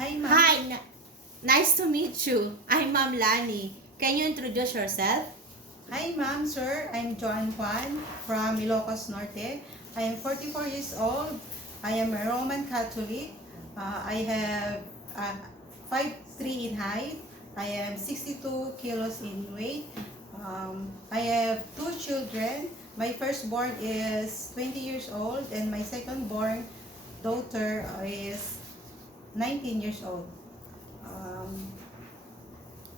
Hi, ma'am. Hi, nice to meet you. I'm Ma'am Lani. Can you introduce yourself? Hi, ma'am, sir. I'm Joan Juan from Ilocos Norte. I am 44 years old. I am a Roman Catholic. I have 5'3" in height. I am 62 kilos in weight. I have two children. My firstborn is 20 years old and my second-born daughter is 19 years old. Um,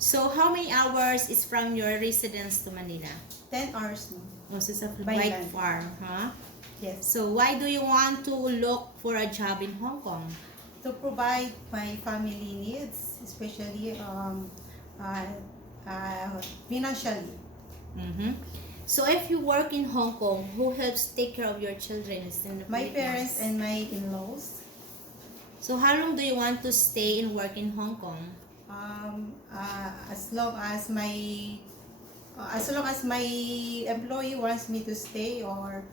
So, how many hours is from your residence to Manila? 10 hours now. Oh, so it's a By quite land. far, huh? Yes. So, why do you want to look for a job in Hong Kong? To provide my family needs, especially uh, financially. Mm-hmm. So, if you work in Hong Kong, who helps take care of your children in the My parents Philippines? and my in-laws. So, how long do you want to stay and work in Hong Kong? As long as my employee wants me to stay, or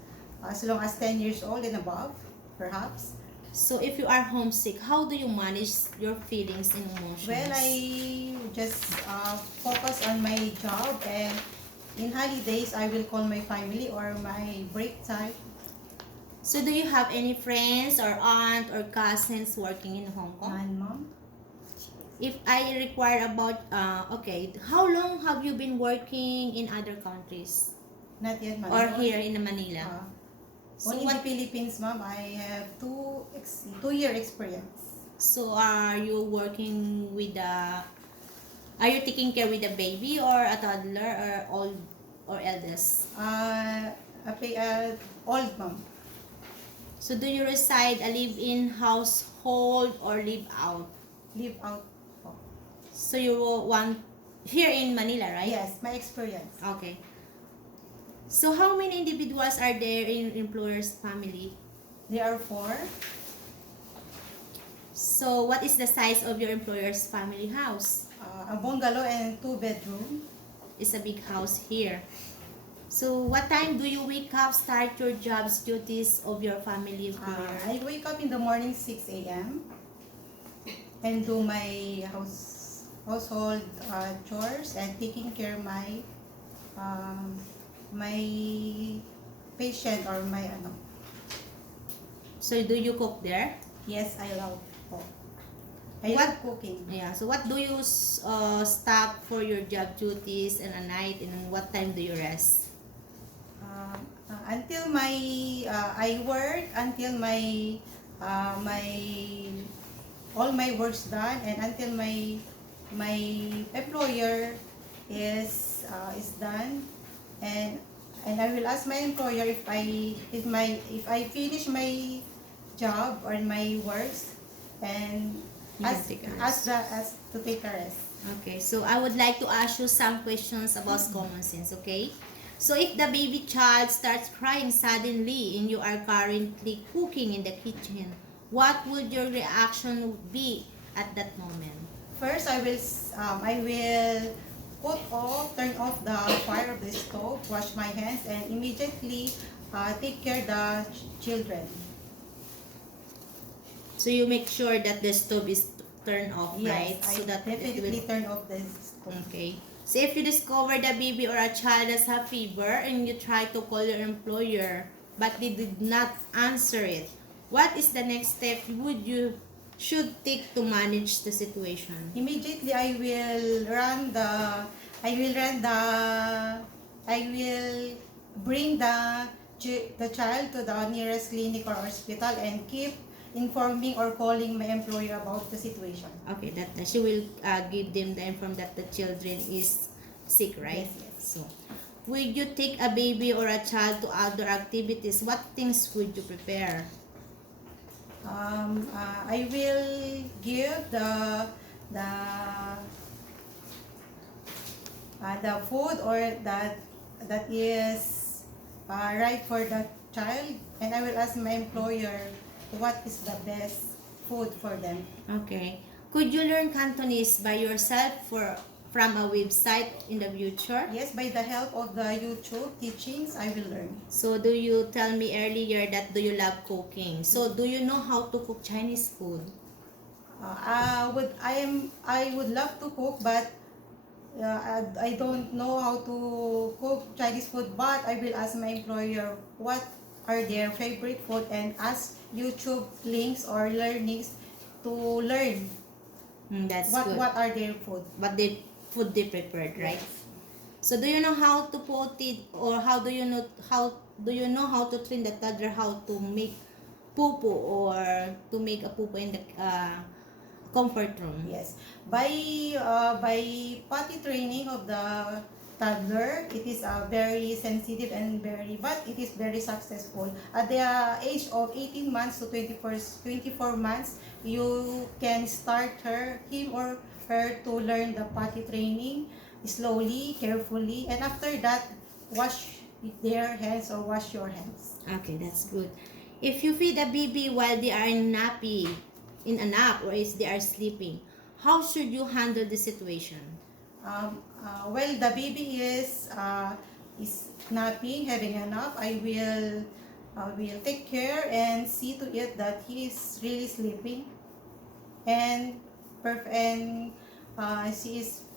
as long as 10 years old and above, perhaps. So, if you are homesick, how do you manage your feelings and emotions? Well, I just focus on my job, and in holidays I will call my family or my break time. So, do you have any friends or aunt or cousins working in Hong Kong? And mom, If I require about, okay, how long have you been working in other countries? not yet, ma'am. Or here in Manila? So, Only in the what, Philippines, ma'am, I have 2 year experience. so are you working with are you taking care with a baby or a toddler or old or eldest? Old, ma'am. So, do you reside a live-in household or live out? Live out. po. So, you want here in Manila, right? Yes, my experience. Okay. So, how many individuals are there in employer's family? There are 4. So, what is the size of your employer's family house? A bungalow and 2 bedroom. It's a big house here. So, what time do you wake up, start your jobs, duties of your family employer? I wake up in the morning 6 a.m. and do my household chores and taking care of my patient or my ano. So, do you cook there? Yes, I love po. I What? love cooking. Yeah. So, what do you stop for your job duties and a night, and what time do you rest? Until my I work until my all my work's done, and until my employer is done, and I will ask my employer if I finish my job or my works, and You can take a rest. ask to take a rest. Okay, so I would like to ask you some questions about common sense, okay? So if the baby child starts crying suddenly and you are currently cooking in the kitchen, what would your reaction be at that moment? First, I will turn off the fire of the stove, wash my hands, and immediately take care the children. So you make sure that the stove is turned off, right? Yes, So I that it definitely will... turn off the stove. Okay. So if you discover the baby or a child has a fever and you try to call your employer but they did not answer it, what is the next step would you should take to manage the situation? Immediately, I will bring the child to the nearest clinic or hospital and keep informing or calling my employer about the situation. Okay, that she will give them the inform that the children is sick, right? Yes, yes. So, would you take a baby or a child to outdoor activities? What things would you prepare? I will give the food or that is right for the child, and I will ask my employer what is the best food for them. Okay. Could you learn Cantonese by yourself from a website in the future? Yes, by the help of the YouTube teachings, I will learn. So, do you tell me earlier that do you love cooking? So, do you know how to cook Chinese food? I would love to cook, but I don't know how to cook Chinese food. But I will ask my employer what are their favorite food and ask YouTube links or learnings to learn That's what good. what are their food. But the food they prepared, right? So do you know how to put it, or how do you know how to train the toddler how to make pupu, or to make a pupu in the comfort room? Yes. By potty training of the toddler, it is very sensitive and but it is very successful. At the age of 18 months to 24 months, you can start him or her to learn the potty training slowly, carefully, and after that, wash their hands or wash your hands. Okay, that's good. If you feed a baby while they are in a nap, or is they are sleeping, how should you handle the situation? Well, the baby is napping, having a nap. I will take care and see to it that he is really sleeping, and she is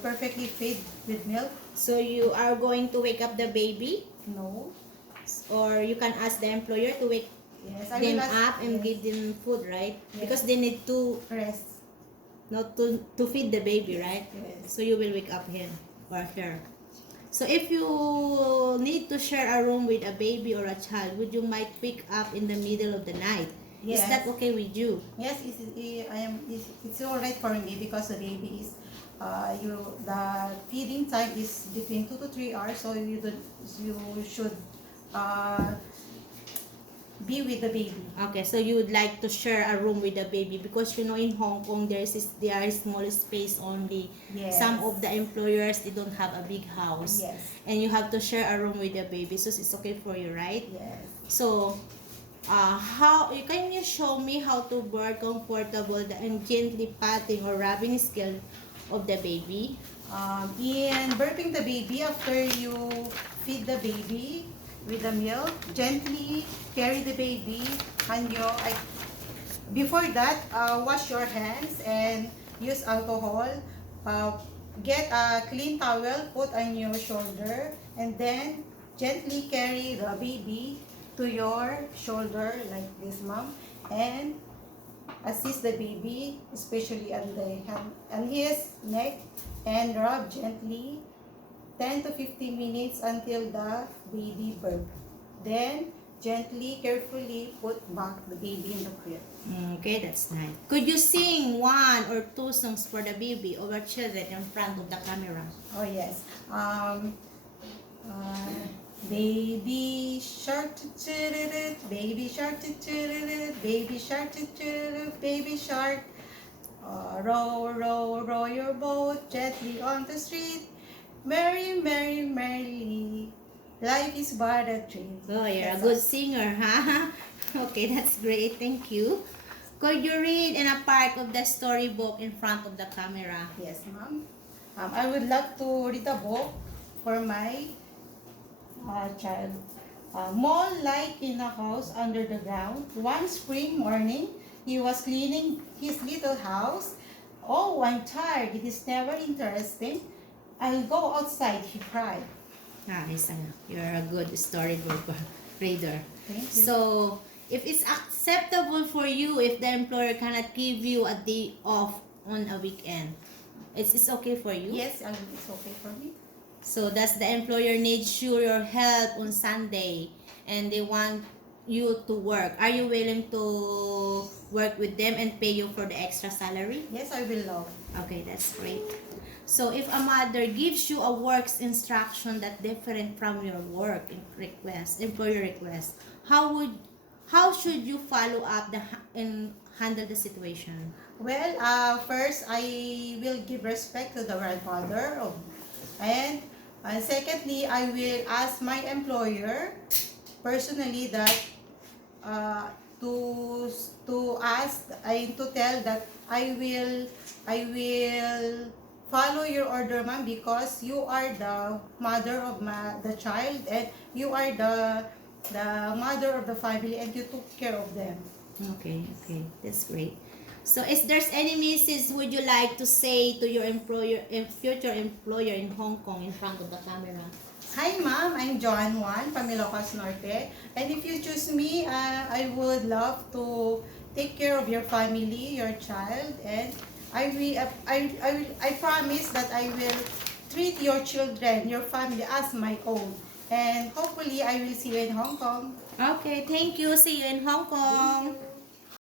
perfectly fed with milk. So you are going to wake up the baby, No. or you can ask the employer to wake Yes, I them will ask. up and Yes. give them food, right? Yes. Because they need to Rest. not to feed the baby, right? Yes. So you will wake up him or her. So if you need to share a room with a baby or a child, would you might wake up in the middle of the night? Yes. Is that okay with you? Yes, it's all right for me because the baby is the feeding time is between 2 to 3 hours, so you should uh, be with the baby. Okay, so you would like to share a room with the baby, because you know in Hong Kong there is small space only. Yes. Some of the employers, they don't have a big house. Yes. And you have to share a room with the baby, so it's okay for you, right? Yes. So, how can you show me how to bird comfortable and gently patting or rubbing skill of the baby? In burping the baby, after you feed the baby with the milk, gently carry the baby and before that, wash your hands and use alcohol. Get a clean towel, put on your shoulder, and then gently carry the baby to your shoulder like this, mom, and assist the baby, especially on his neck, and rub gently 10 to 15 minutes until the baby burp. Then, gently, carefully put back the baby in the crib. Okay, that's nice. Could you sing one or two songs for the baby or children in front of the camera? Oh, yes. Baby shark, baby shark, baby shark, baby shark. Row, row, row your boat gently on the street. Merry, merry, merrily. Life is but a dream. Oh, you're a That's good all. singer, huh? Okay, that's great. Thank you. Could you read in a part of the storybook in front of the camera? Yes, ma'am. I would love to read a book for my child. Mole like in a house under the ground. One spring morning, he was cleaning his little house. Oh, I'm tired. It is never interesting. I'll go outside, he cried. Nice. You're a good storybook reader. Thank you. So, if it's acceptable for you, if the employer cannot give you a day off on a weekend, it's okay for you? Yes, it's okay for me. So, does the employer needs your help on Sunday and they want you to work? Are you willing to work with them and pay you for the extra salary? Yes, I will love. Okay, that's great. So if a mother gives you a works instruction that different from your work employer request, how should you follow up and handle the situation? Well, first, I will give respect to the grandfather. And secondly, I will ask my employer personally that to ask to tell that I will follow your order, ma'am, because you are the mother of the child, and you are the mother of the family, and you took care of them. Okay, that's great. So, is there's any message would you like to say to your employer, future employer in Hong Kong in front of the camera? Hi ma'am, I'm Joan Juan from Ilocos Norte. And if you choose me, I would love to take care of your family, your child, and I promise that I will treat your children, your family as my own. And hopefully I will see you in Hong Kong. Okay, thank you. See you in Hong Kong.